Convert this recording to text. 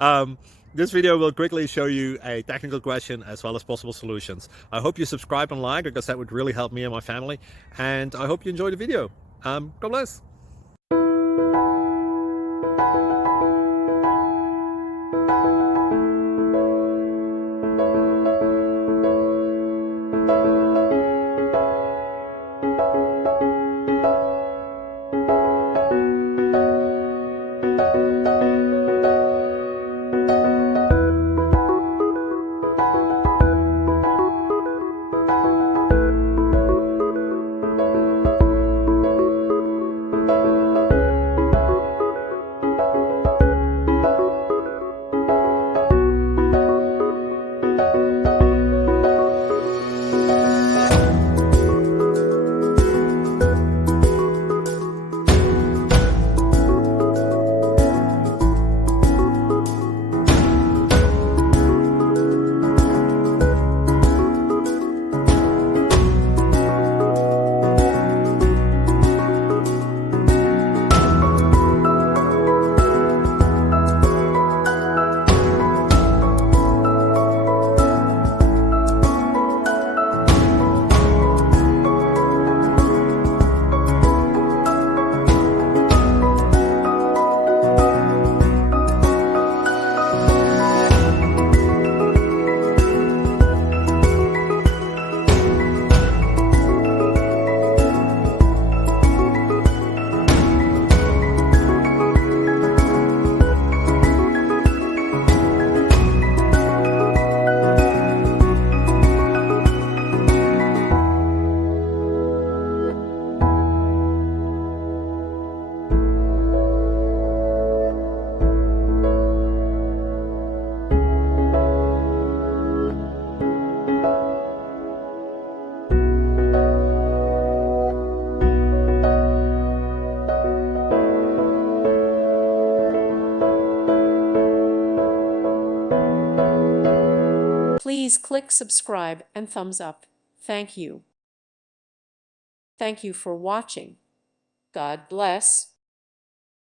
um, this video will quickly show you a technical question as well as possible solutions. I hope you subscribe and like because that would really help me and my family. And I hope you enjoy the video. God bless. Please click subscribe and thumbs up. Thank you. Thank you for watching. God bless.